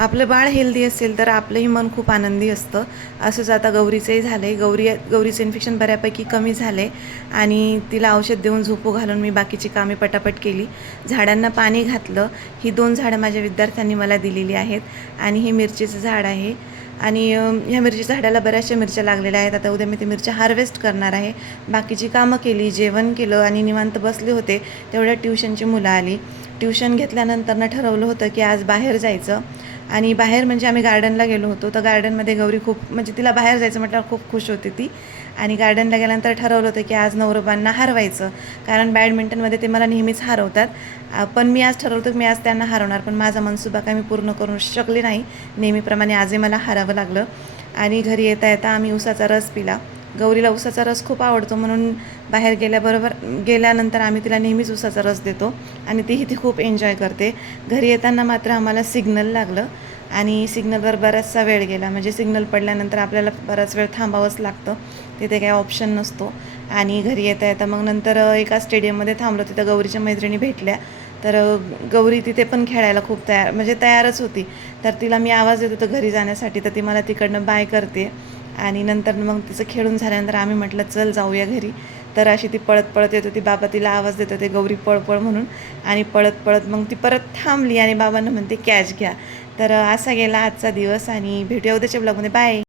आपलं बाळ हेल्दी असेल तर आपलंही मन खूप आनंदी असतं. असंच आता गौरीचंही झालं आहे. गौरीचं इन्फेक्शन बऱ्यापैकी कमी झालं आहे आणि तिला औषध देऊन झोपू घालून मी बाकीची कामे पटापट केली. झाडांना पाणी घातलं. ही 2 झाडं माझ्या विद्यार्थ्यांनी मला दिलेली आहेत आणि हे मिरचीचं झाड आहे आणि ह्या मिरचीच्या झाडाला बऱ्याचशा मिरच्या लागलेल्या आहेत. आता उद्या मी ते मिरच्या हार्वेस्ट करणार आहे. बाकीची कामं केली, जेवण केलं आणि निवांत बसले होते. तेवढ्या ट्युशनची मुलं आली. ट्युशन घेतल्यानंतर ठरवलं होतं की आज बाहेर जायचं आणि बाहेर म्हणजे आम्ही गार्डनला गेलो होतो. तर गार्डनमध्ये गौरी खूप म्हणजे तिला बाहेर जायचं म्हटल्यावर खूप खुश होती ती आणि गार्डनला गेल्यानंतर ठरवलं होतं की आज नवरोबांना हरवायचं, कारण बॅडमिंटनमध्ये ते मला नेहमीच हरवतात. पण मी आज ठरवलं होतं की मी आज त्यांना हरवणार, पण माझा मनसुबा काय मी पूर्ण करू शकले नाही. नेहमीप्रमाणे आजही मला हरावं लागलं आणि घरी येता येता आम्ही उसाचा रस पिला. गौरीला उसाचा रस खूप आवडतो म्हणून बाहेर गेल्यानंतर आम्ही तिला नेहमीच उसाचा रस देतो आणि ती खूप एन्जॉय करते. घरी येताना मात्र आम्हाला सिग्नल लागलं आणि सिग्नलवर बराचसा वेळ गेला. म्हणजे सिग्नल पडल्यानंतर आपल्याला बराच वेळ थांबावंच लागतं, तिथे काही ऑप्शन नसतो. आणि घरी येता येता मग नंतर एका स्टेडियममध्ये थांबलो. तिथं गौरीच्या मैत्रिणी भेटल्या. तर गौरी तिथे पण खेळायला खूप तयारच होती. तर तिला मी आवाज देत होतो घरी जाण्यासाठी, तर ती मला तिकडनं बाय करते आणि नंतर मग तिचं खेळून झाल्यानंतर आम्ही म्हटलं चल जाऊया घरी. तर अशी ती पळत पळत येत होती. बाबा तिला आवाज देत होते गौरी पळ पळ म्हणून आणि पळत पळत मग ती परत थांबली आणि बाबांना म्हणते कॅच घ्या. तर असा गेला आजचा दिवस आणि भेटूया उद्याच्या ब्लॉगमध्ये. बाय.